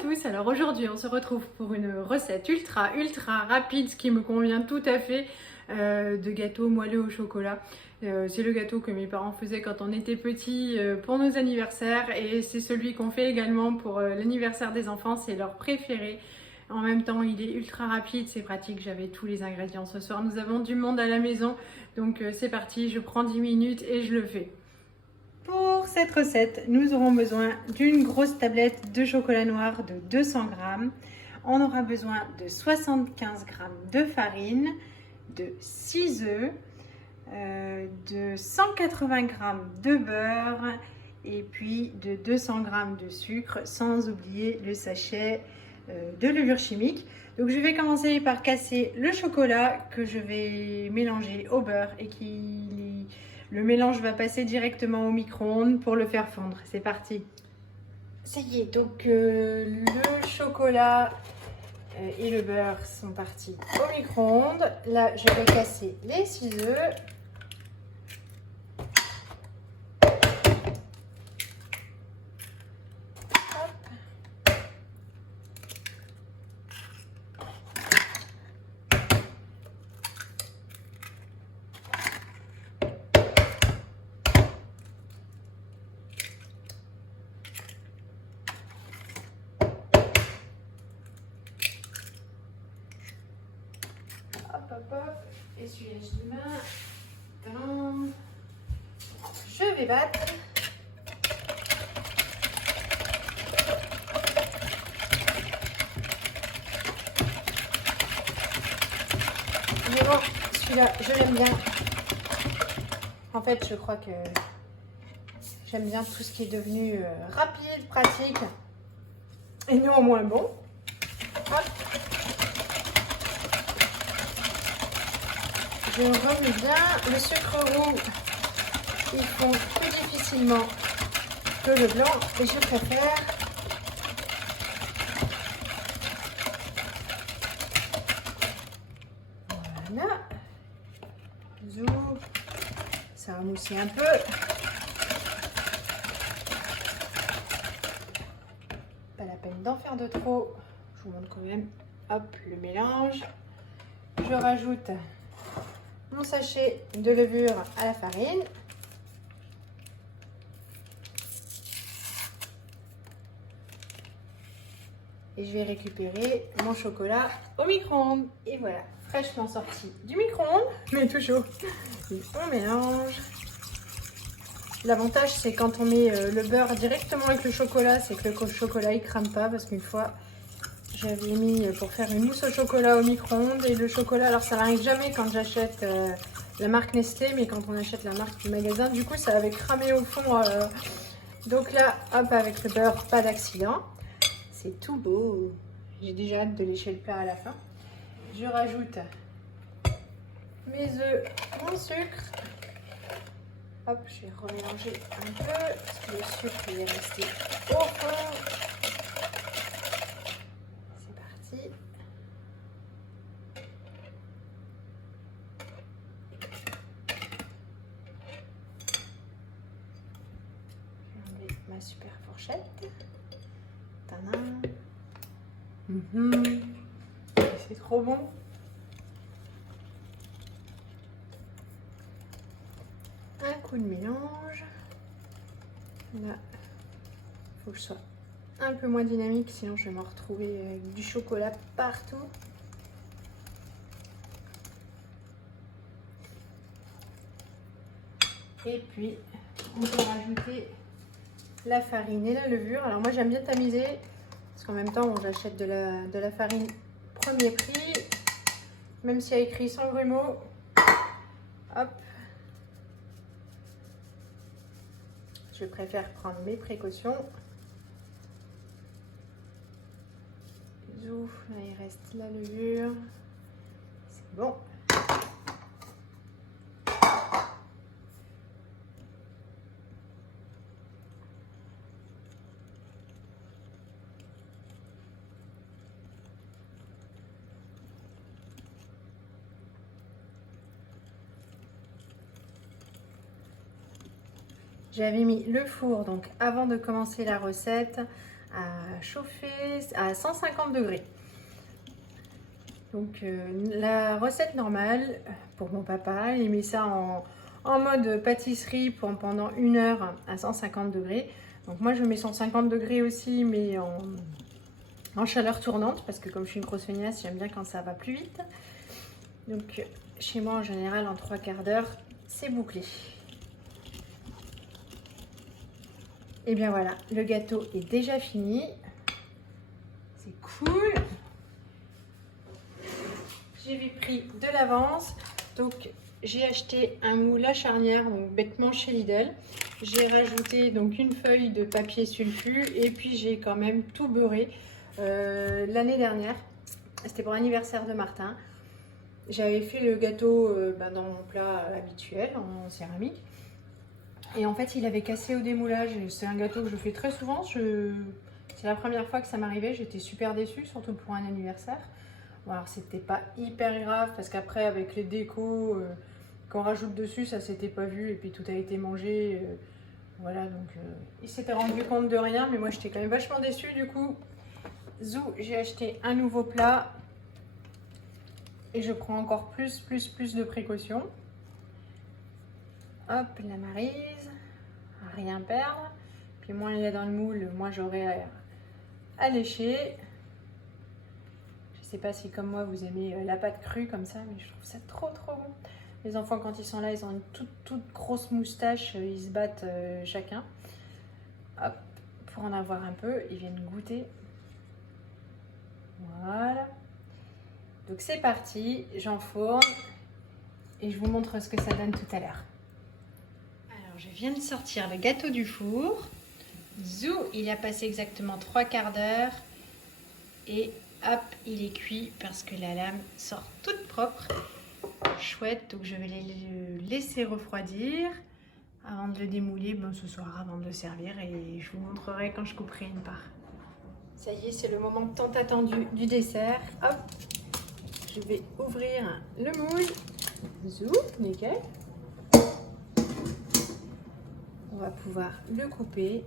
tous, alors aujourd'hui on se retrouve pour une recette ultra rapide, ce qui me convient tout à fait, de gâteau moelleux au chocolat. C'est le gâteau que mes parents faisaient quand on était petits pour nos anniversaires, et c'est celui qu'on fait également pour l'anniversaire des enfants, c'est leur préféré. En même temps il est ultra rapide, c'est pratique, j'avais tous les ingrédients ce soir, nous avons du monde à la maison, donc c'est parti, je prends 10 minutes et je le fais. Pour cette recette, nous aurons besoin d'une grosse tablette de chocolat noir de 200 g. On aura besoin de 75 g de farine, de 6 œufs, de 180 g de beurre et puis de 200 g de sucre, sans oublier le sachet de levure chimique. Donc je vais commencer par casser le chocolat que je vais mélanger au beurre et le mélange va passer directement au micro-ondes pour le faire fondre. C'est parti. Ça y est, donc le chocolat et le beurre sont partis au micro-ondes. Là, je vais casser les 6 œufs. Hop, essuyage de main. Je vais battre. Mais bon, celui-là, je l'aime bien. En fait, je crois que j'aime bien tout ce qui est devenu rapide, pratique et néanmoins bon. Hop. Je remue bien. Le sucre roux, ils font plus difficilement que le blanc et je préfère. Voilà. Zou. Ça va mousser un peu. Pas la peine d'en faire de trop. Je vous montre quand même. Hop, le mélange. Je rajoute mon sachet de levure à la farine. Et je vais récupérer mon chocolat au micro-ondes. Et voilà, fraîchement sorti du micro-ondes, mais tout chaud. Et on mélange. L'avantage, c'est quand on met le beurre directement avec le chocolat, c'est que le chocolat il crame pas, parce qu'une fois j'avais mis pour faire une mousse au chocolat au micro-ondes et le chocolat, alors ça n'arrive jamais quand j'achète la marque Nestlé, mais quand on achète la marque du magasin, du coup ça avait cramé au fond. Donc là, hop, avec le beurre, pas d'accident. C'est tout beau. J'ai déjà hâte de lécher le plat à la fin. Je rajoute mes œufs, mon sucre. Hop, je vais remélanger un peu parce que le sucre il est resté au fond. C'est parti. Je vais enlever ma super fourchette. C'est trop bon. Un coup de mélange. Là, il faut que je sois un peu moins dynamique, sinon je vais me retrouver avec du chocolat partout. Et puis, on peut rajouter la farine et la levure. Alors moi, j'aime bien tamiser, parce qu'en même temps, j'achète de la farine premier prix, même s'il y a écrit sans grumeaux. Hop. Je préfère prendre mes précautions. Zouf, là il reste la levure. C'est bon. J'avais mis le four donc avant de commencer la recette à à chauffer à 150 degrés. Donc la recette normale pour mon papa, il met ça en mode pâtisserie pendant 1 heure à 150 degrés. Donc moi je mets 150 degrés aussi, mais en chaleur tournante, parce que comme je suis une grosse feignasse, j'aime bien quand ça va plus vite. Donc chez moi en général en 3/4 d'heure, c'est bouclé. Et bien voilà, le gâteau est déjà fini. C'est cool. J'ai pris de l'avance, donc j'ai acheté un moule à charnière, donc bêtement chez Lidl. J'ai rajouté donc une feuille de papier sulfu et puis j'ai quand même tout beurré. L'année dernière, c'était pour l'anniversaire de Martin. J'avais fait le gâteau dans mon plat habituel en céramique. Et en fait, il avait cassé au démoulage. C'est un gâteau que je fais très souvent. C'est la première fois que ça m'arrivait. J'étais super déçue, surtout pour un anniversaire. Bon, alors, c'était pas hyper grave parce qu'après, avec les décos qu'on rajoute dessus, ça s'était pas vu et puis tout a été mangé. Voilà, donc il s'était rendu compte de rien, mais moi, j'étais quand même vachement déçue. Du coup, zou, j'ai acheté un nouveau plat et je prends encore plus de précautions. Hop, la maryse, rien perdre. Puis moins il y a dans le moule, moins j'aurai à lécher. Je sais pas si comme moi vous aimez la pâte crue comme ça, mais je trouve ça trop bon. Les enfants quand ils sont là, ils ont une toute grosse moustache, ils se battent chacun. Hop, pour en avoir un peu, ils viennent goûter. Voilà. Donc c'est parti, j'enfourne et je vous montre ce que ça donne tout à l'heure. Alors je viens de sortir le gâteau du four. Zou, il a passé exactement 3/4 d'heure et hop, il est cuit parce que la lame sort toute propre. Chouette, donc je vais le laisser refroidir avant de le démouler ce soir, avant de le servir, et je vous montrerai quand je couperai une part. Ça y est, c'est le moment tant attendu du dessert. Hop, je vais ouvrir le moule. Zou, nickel. On va pouvoir le couper.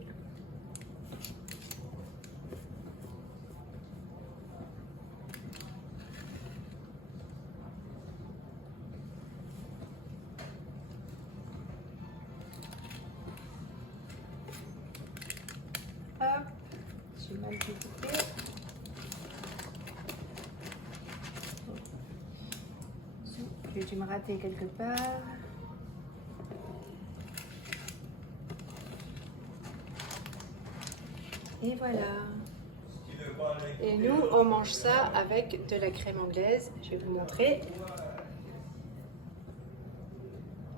Hop, j'ai mal découpé. J'ai dû me rater quelque part. Et voilà. Et nous, on mange ça avec de la crème anglaise. Je vais vous montrer.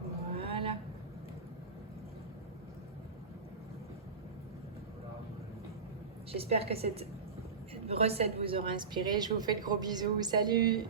Voilà. J'espère que cette recette vous aura inspiré. Je vous fais de gros bisous. Salut!